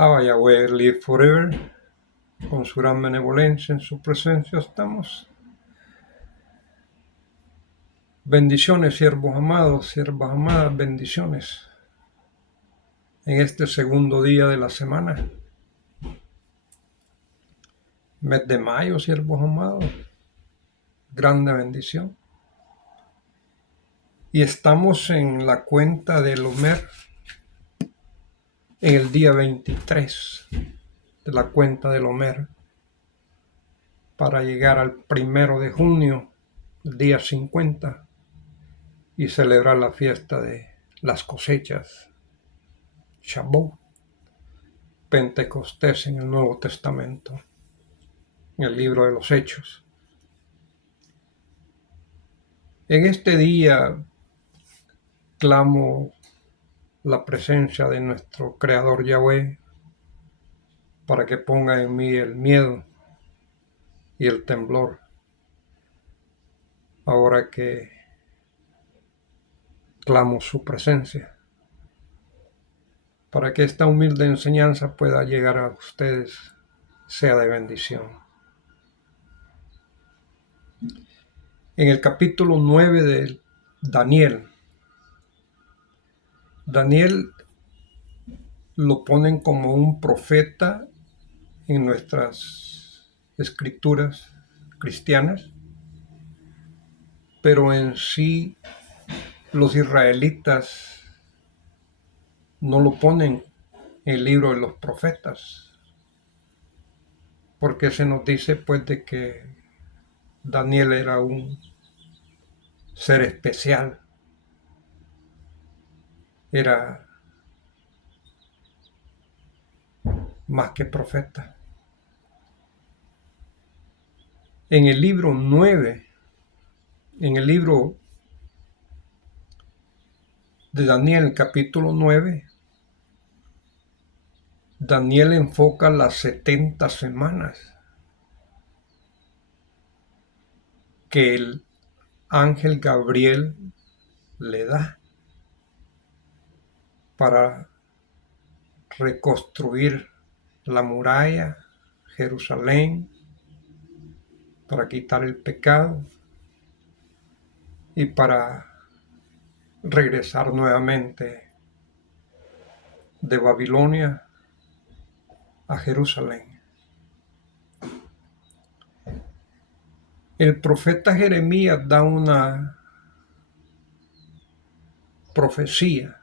Abba Yahweh live forever. Con su gran benevolencia en su presencia estamos. Bendiciones, siervos amados, siervas amadas, bendiciones. En este segundo día de la semana, mes de mayo, siervos amados, grande bendición. Y estamos en la cuenta del Omer, en el día 23 de la cuenta del Omer, para llegar al 1 de junio, el día 50, y celebrar la fiesta de las cosechas, Shavuot, Pentecostés en el Nuevo Testamento, en el libro de los Hechos. En este día clamo la presencia de nuestro Creador Yahweh para que ponga en mí el miedo y el temblor, ahora que clamo su presencia, para que esta humilde enseñanza pueda llegar a ustedes, sea de bendición. En el capítulo 9 de Daniel lo ponen como un profeta en nuestras escrituras cristianas, pero en sí los israelitas no lo ponen en el libro de los profetas, porque se nos dice pues de que Daniel era un ser especial, era más que profeta. En el libro 9, en el libro de Daniel, capítulo 9, Daniel enfoca las 70 semanas que el ángel Gabriel le da para reconstruir la muralla, Jerusalén, para quitar el pecado y para regresar nuevamente de Babilonia a Jerusalén. El profeta Jeremías da una profecía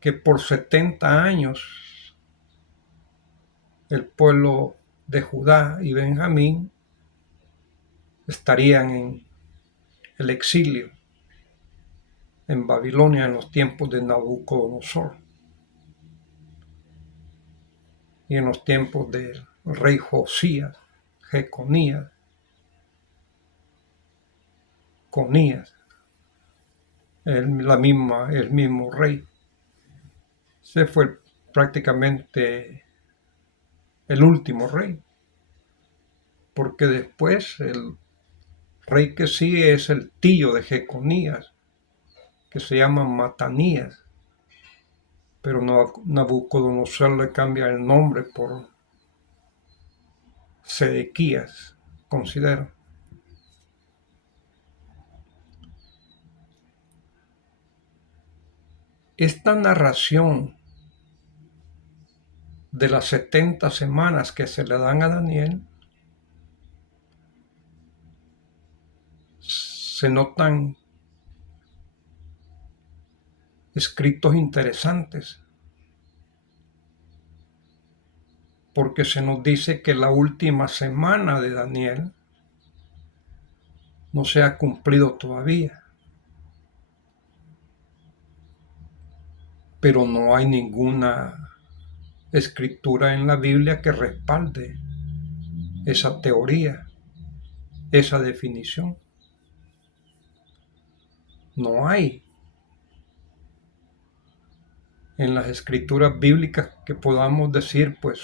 que por 70 años el pueblo de Judá y Benjamín estarían en el exilio en Babilonia en los tiempos de Nabucodonosor y en los tiempos del rey Josías, Jeconías, el mismo rey. Ese fue prácticamente el último rey, porque después el rey que sigue es el tío de Jeconías, que se llama Matanías, pero Nabucodonosor le cambia el nombre por Sedequías, considero. Esta narración de las 70 semanas que se le dan a Daniel se notan escritos interesantes, porque se nos dice que la última semana de Daniel no se ha cumplido todavía, pero no hay ninguna escritura en la Biblia que respalde esa teoría, esa definición. No hay en las escrituras bíblicas que podamos decir, pues,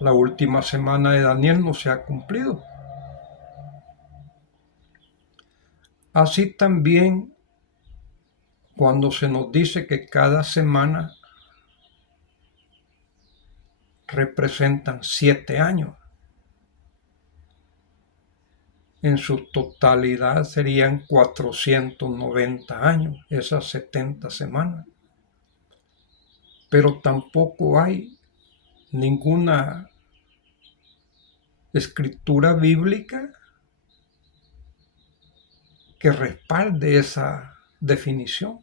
la última semana de Daniel no se ha cumplido. Así también, cuando se nos dice que cada semana representan 7 años. En su totalidad serían 490 años, esas 70 semanas. Pero tampoco hay ninguna escritura bíblica que respalde esa definición.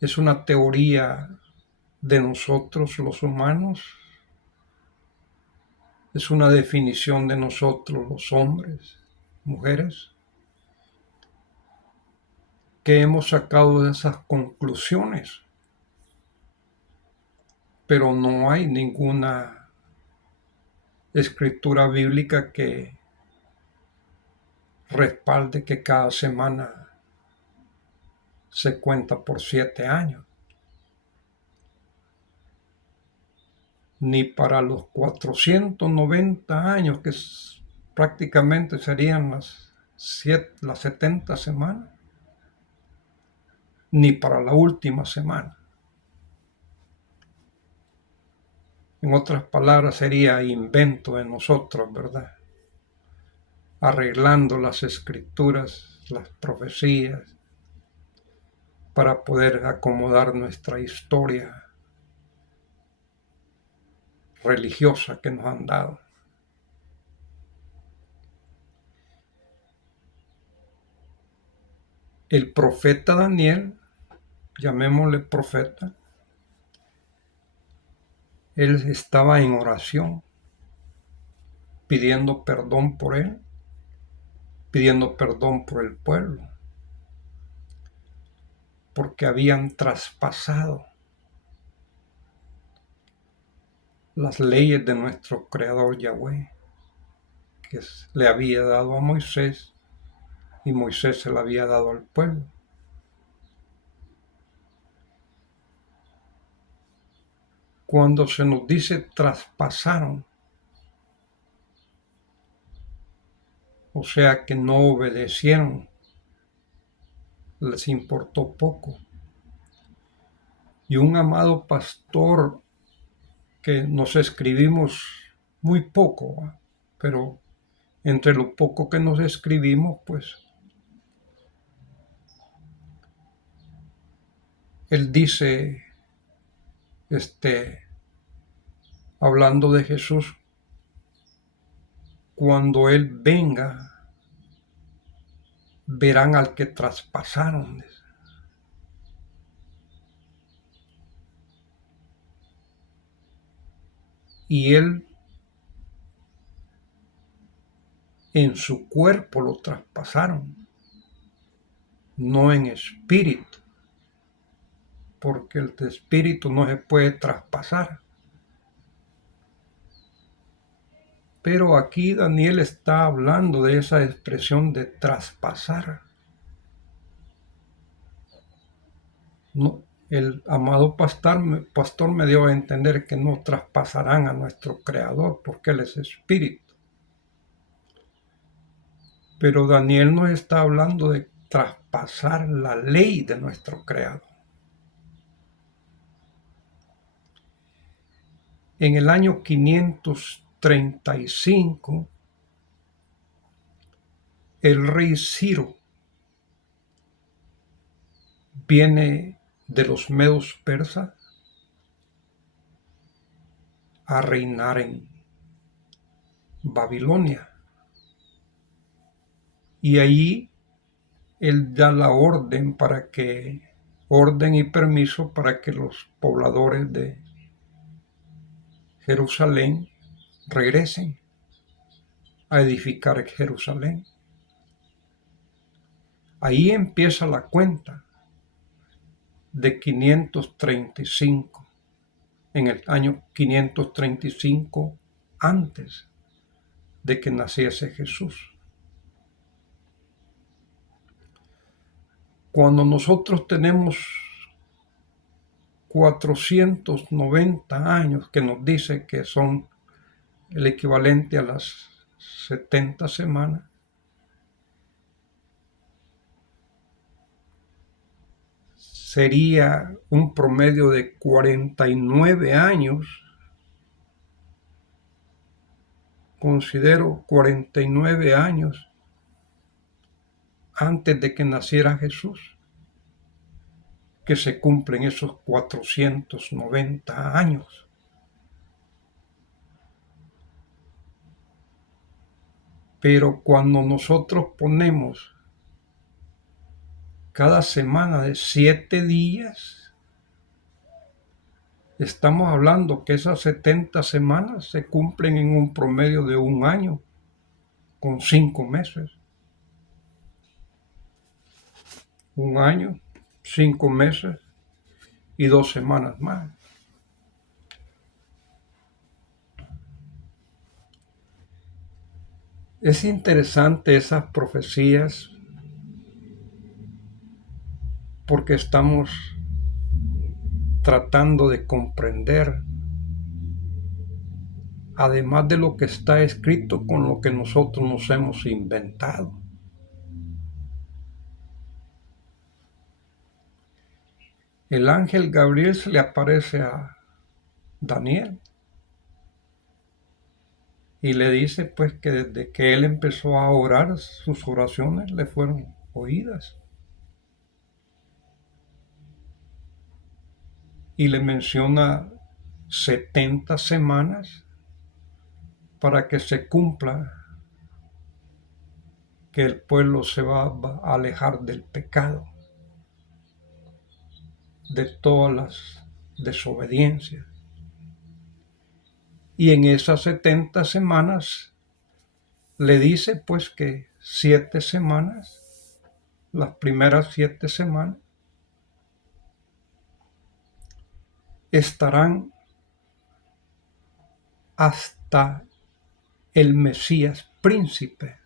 Es una teoría de nosotros los humanos, es una definición de nosotros los hombres, mujeres, que hemos sacado de esas conclusiones, pero no hay ninguna escritura bíblica que respalde que cada semana se cuenta por 7 años. Ni para los 490 años, que prácticamente serían las 70 semanas, ni para la última semana. En otras palabras, sería invento de nosotros, ¿verdad? Arreglando las escrituras, las profecías, para poder acomodar nuestra historia religiosa que nos han dado. El profeta Daniel, llamémosle profeta, él estaba en oración, pidiendo perdón por él, pidiendo perdón por el pueblo, porque habían traspasado las leyes de nuestro Creador Yahweh, que le había dado a Moisés y Moisés se la había dado al pueblo. Cuando se nos dice traspasaron, o sea que no obedecieron, les importó poco. Y un amado pastor que nos escribimos muy poco, pero entre lo poco que nos escribimos, pues él dice, hablando de Jesús, cuando él venga, verán al que traspasaron. Y él en su cuerpo lo traspasaron, no en espíritu, porque el espíritu no se puede traspasar. Pero aquí Daniel está hablando de esa expresión de traspasar. No, el amado pastor me dio a entender que no traspasarán a nuestro Creador porque Él es espíritu. Pero Daniel nos está hablando de traspasar la ley de nuestro Creador. En el año 535, el rey Ciro viene de los medos persas a reinar en Babilonia. Y allí él da la orden y permiso para que los pobladores de Jerusalén regresen a edificar Jerusalén. Ahí empieza la cuenta de 535, en el año 535 antes de que naciese Jesús. Cuando nosotros tenemos 490 años, que nos dice que son el equivalente a las 70 semanas, sería un promedio de 49 años. Considero 49 años antes de que naciera Jesús, que se cumplen esos 490 años. Pero cuando nosotros ponemos cada semana de 7 días, estamos hablando que esas 70 semanas se cumplen en un promedio de un año, con 5 meses. Un año, 5 meses y 2 semanas más. Es interesante esas profecías porque estamos tratando de comprender, además de lo que está escrito, con lo que nosotros nos hemos inventado. El ángel Gabriel se le aparece a Daniel y le dice pues que desde que él empezó a orar, sus oraciones le fueron oídas. Y le menciona 70 semanas para que se cumpla que el pueblo se va a alejar del pecado, de todas las desobediencias. Y en esas 70 semanas le dice pues que 7 semanas, las primeras 7 semanas, estarán hasta el Mesías príncipe,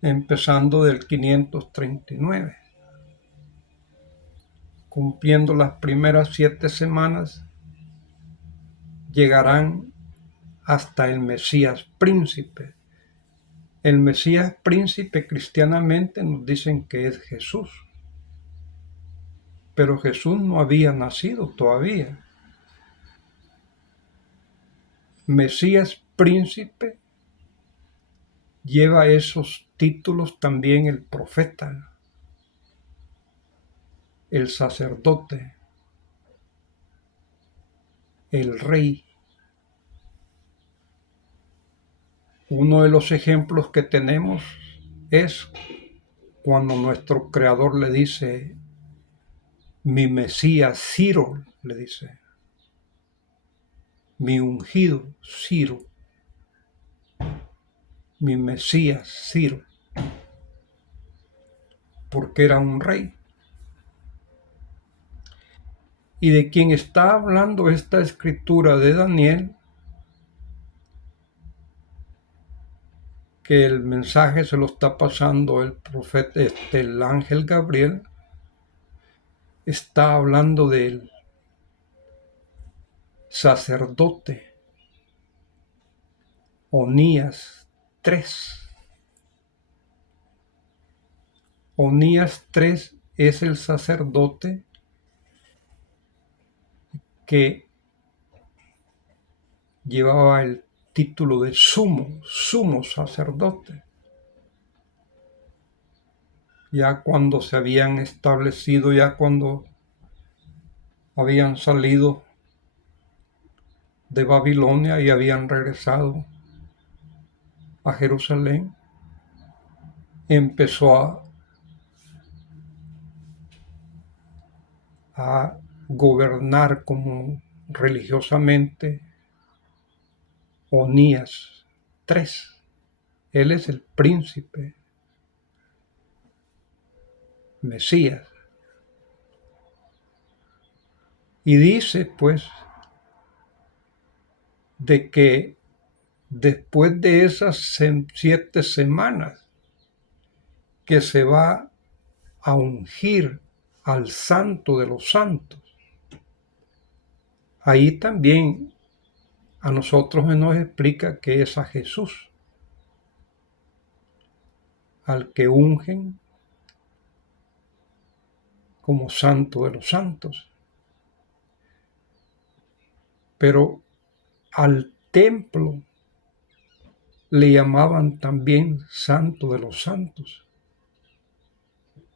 empezando del 539. Cumpliendo las primeras 7 semanas, llegarán hasta el Mesías príncipe. El Mesías príncipe cristianamente nos dicen que es Jesús, pero Jesús no había nacido todavía. Mesías príncipe lleva esos títulos también el profeta, el sacerdote, el rey. Uno de los ejemplos que tenemos es cuando nuestro Creador le dice, mi Mesías Ciro, le dice, mi ungido Ciro, mi Mesías Ciro, porque era un rey. Y de quien está hablando esta escritura de Daniel, que el mensaje se lo está pasando el profeta, el ángel Gabriel, está hablando del sacerdote Onías III. Onías III es el sacerdote que llevaba el título de sumo sacerdote. Ya cuando se habían establecido, ya cuando habían salido de Babilonia y habían regresado a Jerusalén, empezó a gobernar como religiosamente Onías III. Él es el príncipe Mesías. Y dice pues de que después de esas 7 semanas que se va a ungir al santo de los santos, ahí también a nosotros se nos explica que es a Jesús al que ungen como santo de los santos. Pero al templo le llamaban también santo de los santos,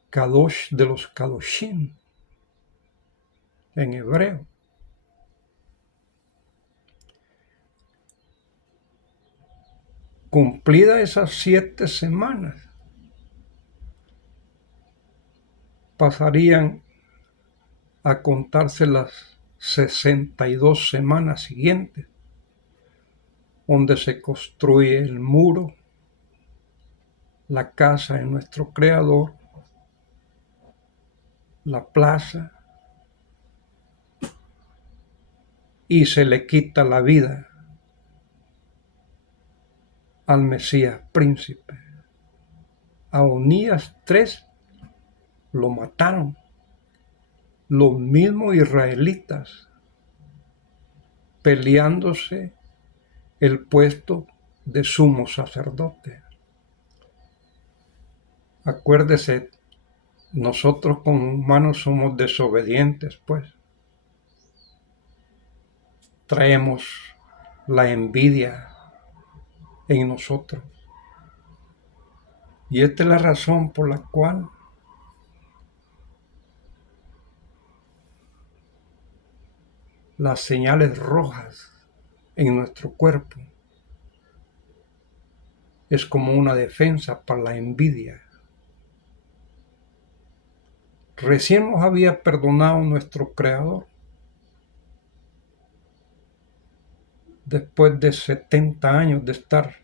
Kadosh de los Kadoshim, en hebreo. Cumplidas esas 7 semanas, pasarían a contarse las 62 semanas siguientes, donde se construye el muro, la casa de nuestro Creador, la plaza, y se le quita la vida al Mesías príncipe. A Onías 3 lo mataron los mismos israelitas, peleándose el puesto de sumo sacerdote. Acuérdese, nosotros como humanos somos desobedientes, pues. Traemos la envidia en nosotros. Y esta es la razón por la cual las señales rojas en nuestro cuerpo es como una defensa para la envidia. Recién nos había perdonado nuestro Creador después de 70 años de estar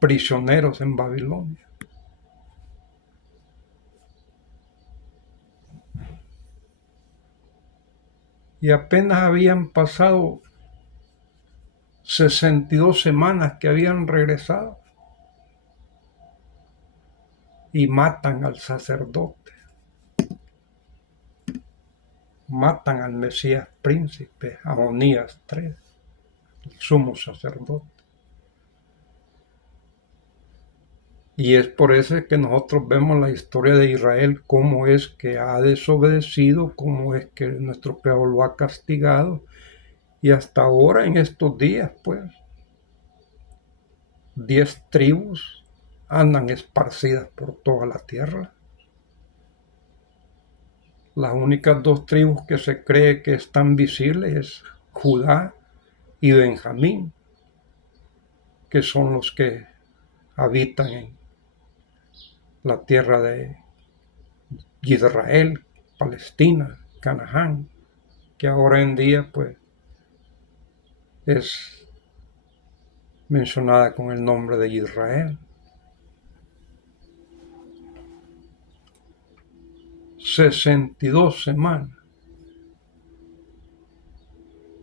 prisioneros en Babilonia. Y apenas habían pasado 62 semanas que habían regresado y matan al sacerdote, matan al Mesías príncipe, a Onías 3, el sumo sacerdote. Y es por eso que nosotros vemos la historia de Israel, cómo es que ha desobedecido, cómo es que nuestro Creador lo ha castigado. Y hasta ahora, en estos días, pues, 10 tribus andan esparcidas por toda la tierra. Las únicas 2 tribus que se cree que están visibles es Judá y Benjamín, que son los que habitan en la tierra de Israel, Palestina, Canaán, que ahora en día pues es mencionada con el nombre de Israel. 62 semanas.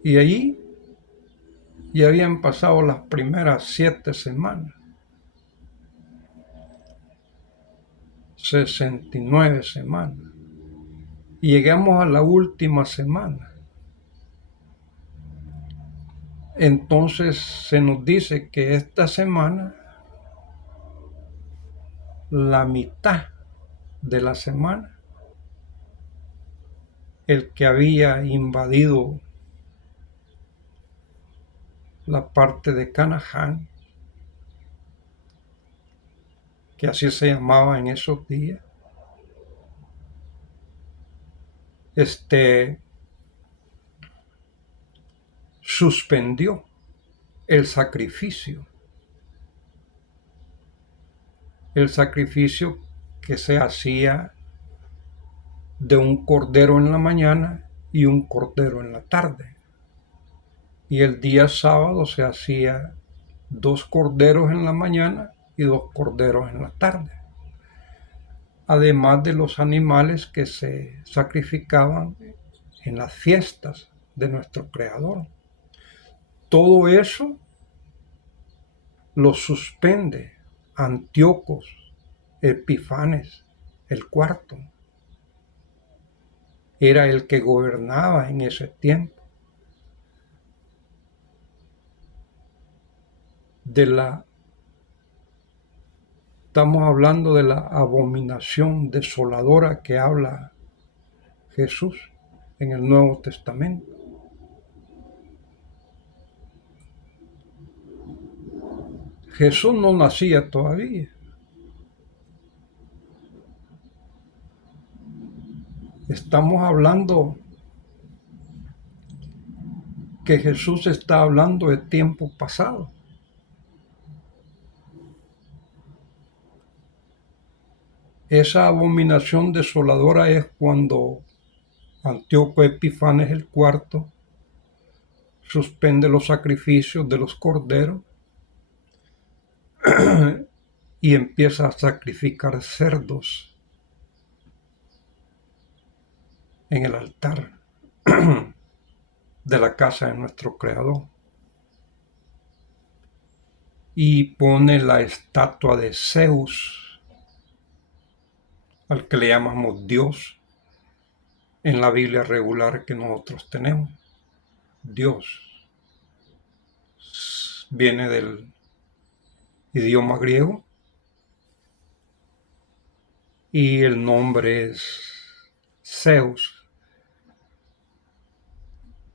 Y allí ya habían pasado las primeras 7 semanas. 69 semanas. Y llegamos a la última semana. Entonces se nos dice que esta semana, la mitad de la semana, el que había invadido la parte de Canaán, que así se llamaba en esos días, suspendió el sacrificio que se hacía de un cordero en la mañana y un cordero en la tarde. Y el día sábado se hacía 2 corderos en la mañana y 2 corderos en la tarde. Además de los animales que se sacrificaban en las fiestas de nuestro Creador. Todo eso lo suspende Antíocos Epifanes el cuarto. Era el que gobernaba en ese tiempo. De la estamos hablando de la abominación desoladora que habla Jesús en el Nuevo Testamento. Jesús no nacía todavía. Estamos hablando que Jesús está hablando de tiempo pasado. Esa abominación desoladora es cuando Antíoco Epifanes IV suspende los sacrificios de los corderos y empieza a sacrificar cerdos en el altar de la casa de nuestro Creador. Y pone la estatua de Zeus, al que le llamamos Dios en la Biblia regular que nosotros tenemos. Dios viene del idioma griego y el nombre es Zeus,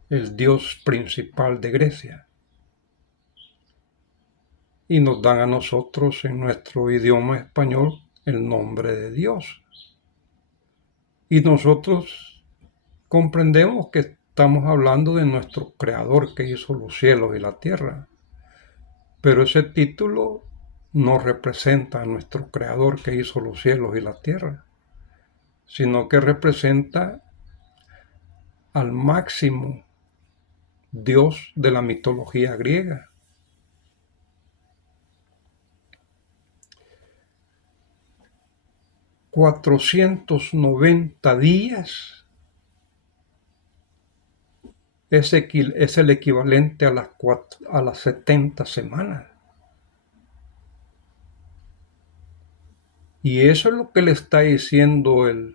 el dios principal de Grecia. Y nos dan a nosotros en nuestro idioma español el nombre de Dios. Y nosotros comprendemos que estamos hablando de nuestro Creador que hizo los cielos y la tierra. Pero ese título no representa a nuestro Creador que hizo los cielos y la tierra, sino que representa al máximo Dios de la mitología griega. $490 días es el equivalente a las 70 semanas. Y eso es lo que le está diciendo el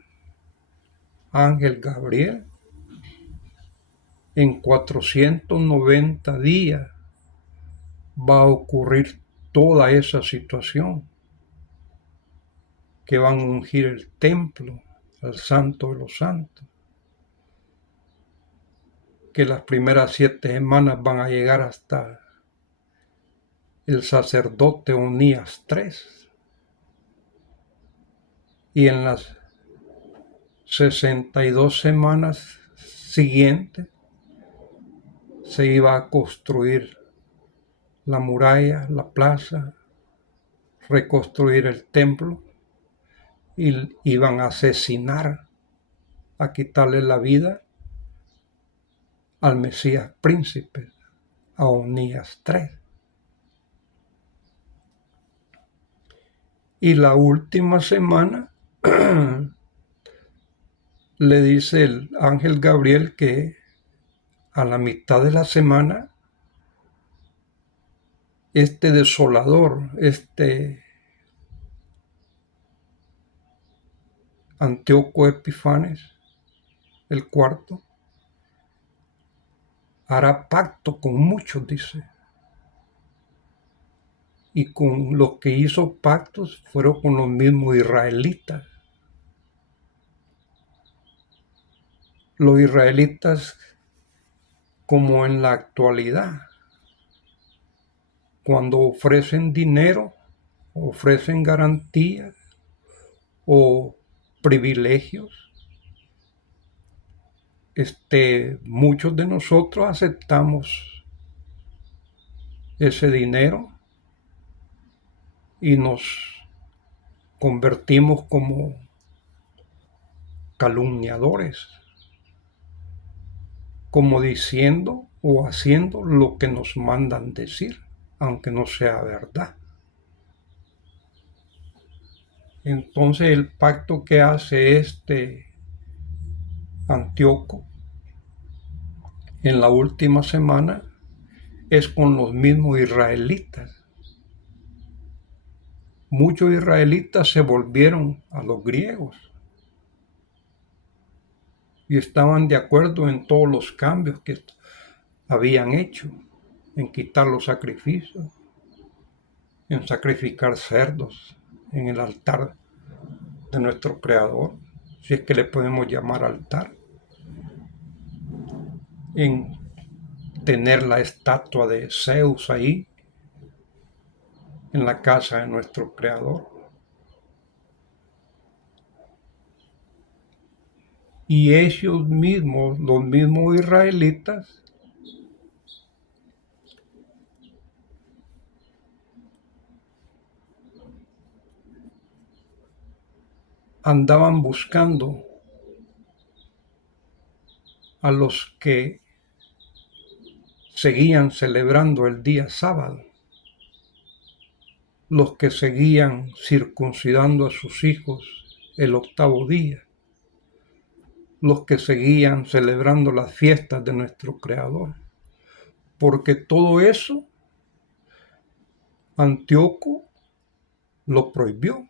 ángel Gabriel. En 490 días va a ocurrir toda esa situación, que van a ungir el templo al Santo de los Santos, que las primeras 7 semanas van a llegar hasta el sacerdote Onías III, y en las 62 semanas siguientes se iba a construir la muralla, la plaza, reconstruir el templo, y iban a asesinar, a quitarle la vida al Mesías príncipe, a Onías III. Y la última semana le dice el ángel Gabriel que a la mitad de la semana este desolador, Antíoco Epifanes el IV, hará pacto con muchos, dice. Y con los que hizo pactos fueron con los mismos israelitas. Los israelitas, como en la actualidad, cuando ofrecen dinero, ofrecen garantías o privilegios, muchos de nosotros aceptamos ese dinero y nos convertimos como calumniadores, como diciendo o haciendo lo que nos mandan decir, aunque no sea verdad. Entonces el pacto que hace Antíoco en la última semana es con los mismos israelitas. Muchos israelitas se volvieron a los griegos y estaban de acuerdo en todos los cambios que habían hecho, en quitar los sacrificios, en sacrificar cerdos, en el altar de nuestro Creador, si es que le podemos llamar altar, en tener la estatua de Zeus ahí, en la casa de nuestro Creador. Y ellos mismos, los mismos israelitas, andaban buscando a los que seguían celebrando el día sábado, los que seguían circuncidando a sus hijos el octavo día, los que seguían celebrando las fiestas de nuestro Creador, porque todo eso Antíoco lo prohibió.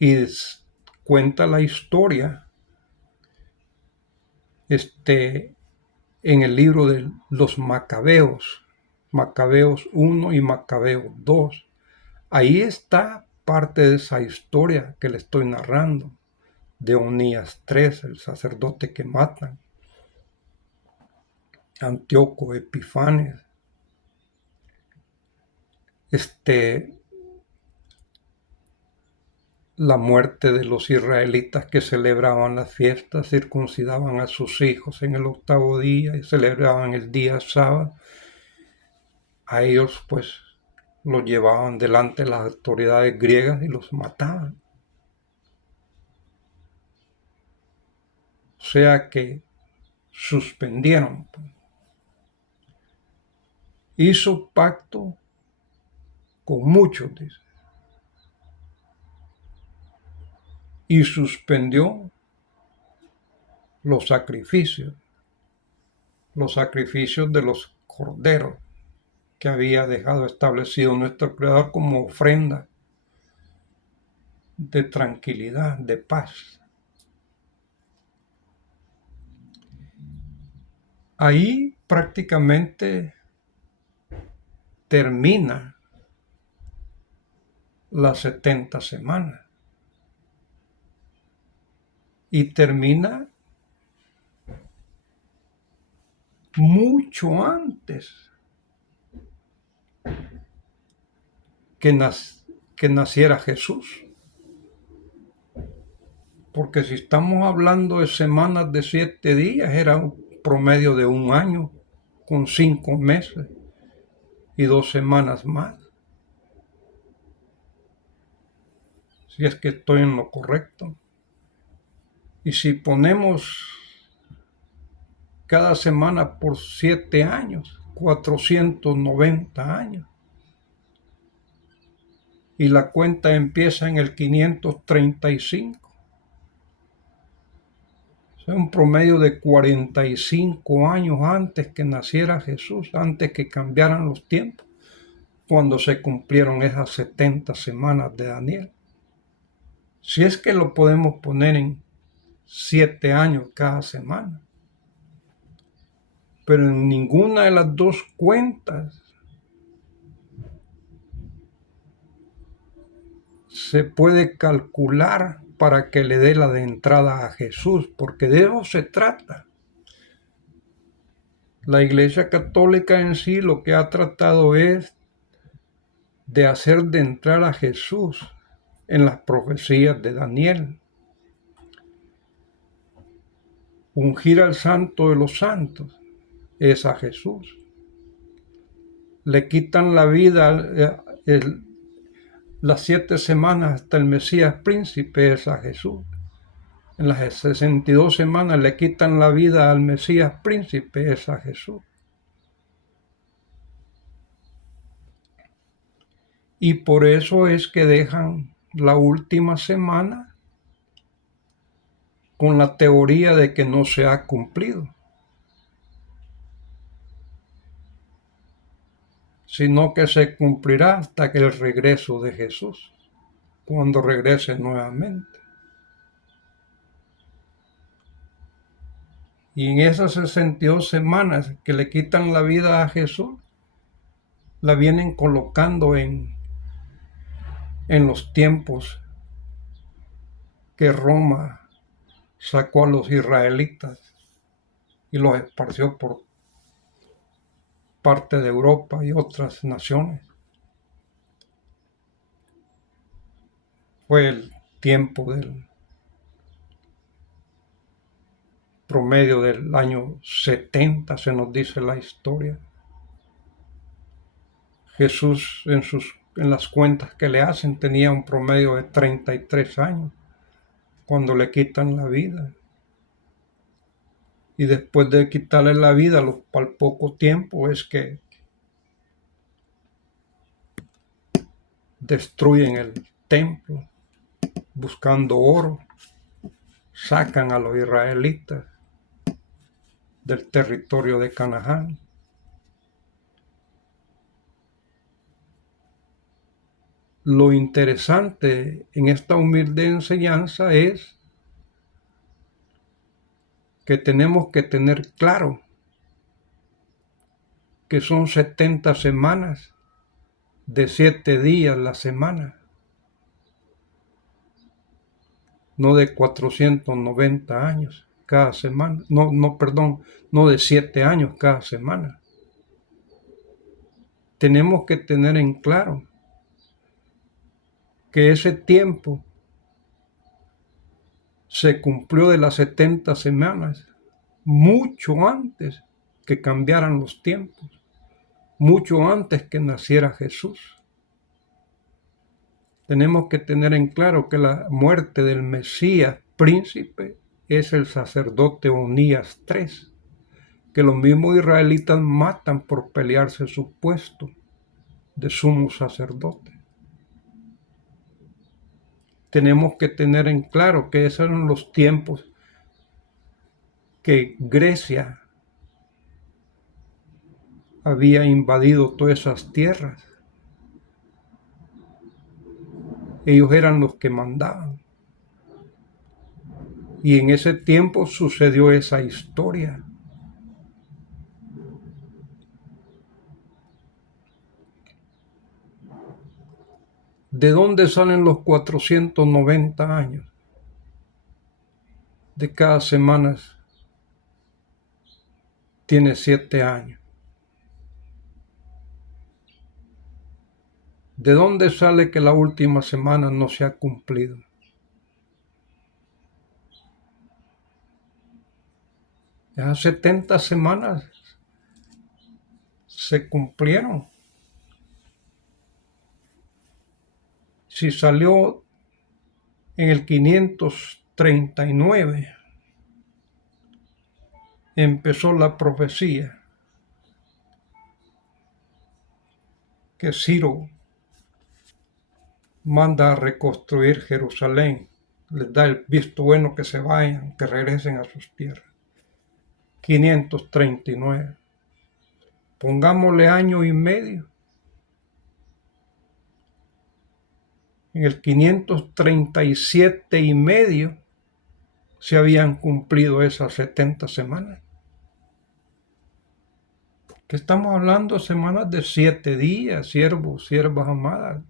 Y cuenta la historia en el libro de los Macabeos, Macabeos 1 y Macabeos 2. Ahí está parte de esa historia que le estoy narrando, de Onías 3, el sacerdote que matan, Antíoco Epifanes, la muerte de los israelitas que celebraban las fiestas, circuncidaban a sus hijos en el octavo día y celebraban el día sábado. A ellos pues los llevaban delante de las autoridades griegas y los mataban. O sea que suspendieron. Hizo pacto con muchos, dice, y suspendió los sacrificios de los corderos que había dejado establecido nuestro Creador como ofrenda de tranquilidad, de paz. Ahí prácticamente termina las 70 semanas y termina mucho antes que naciera Jesús. Porque si estamos hablando de semanas de 7 días, era un promedio de un año con 5 meses y 2 semanas más. Si es que estoy en lo correcto. Y si ponemos cada semana por 7 años, 490 años. Y la cuenta empieza en el 535. O sea, un promedio de 45 años antes que naciera Jesús, antes que cambiaran los tiempos, cuando se cumplieron esas 70 semanas de Daniel. Si es que lo podemos poner en 7 años cada semana. Pero en ninguna de las dos cuentas se puede calcular para que le dé la de entrada a Jesús, porque de eso se trata. La Iglesia Católica en sí lo que ha tratado es de hacer de entrar a Jesús en las profecías de Daniel. Ungir al santo de los santos es a Jesús. Le quitan la vida las 7 semanas hasta el Mesías príncipe es a Jesús. En las 62 semanas le quitan la vida al Mesías príncipe es a Jesús. Y por eso es que dejan la última semana con la teoría de que no se ha cumplido, sino que se cumplirá hasta que el regreso de Jesús, cuando regrese nuevamente. Y en esas 62 semanas que le quitan la vida a Jesús, la vienen colocando en los tiempos que Roma sacó a los israelitas y los esparció por parte de Europa y otras naciones. Fue el tiempo del promedio del año 70, se nos dice la historia. Jesús en las cuentas que le hacen tenía un promedio de 33 años cuando le quitan la vida. Y después de quitarle la vida al poco tiempo es que destruyen el templo buscando oro, sacan a los israelitas del territorio de Canaán. Lo interesante en esta humilde enseñanza es que tenemos que tener claro que son 70 semanas de 7 días la semana, no de 490 años cada semana, no de 7 años cada semana. Tenemos que tener en claro que ese tiempo se cumplió de las 70 semanas mucho antes que cambiaran los tiempos, mucho antes que naciera Jesús. Tenemos que tener en claro que la muerte del Mesías príncipe es el sacerdote Onías III, que los mismos israelitas matan por pelearse su puesto de sumo sacerdote. Tenemos que tener en claro que esos eran los tiempos que Grecia había invadido todas esas tierras. Ellos eran los que mandaban. Y en ese tiempo sucedió esa historia. ¿De dónde salen los 490 años? De cada semana tiene 7 años. ¿De dónde sale que la última semana no se ha cumplido? Esas 70 semanas se cumplieron. Si salió en el 539, empezó la profecía que Ciro manda a reconstruir Jerusalén, les da el visto bueno que se vayan, que regresen a sus tierras. 539. Pongámosle año y medio. En el 537 y medio se habían cumplido esas 70 semanas. ¿Qué estamos hablando? Semanas de 7 días, siervos, siervas amadas.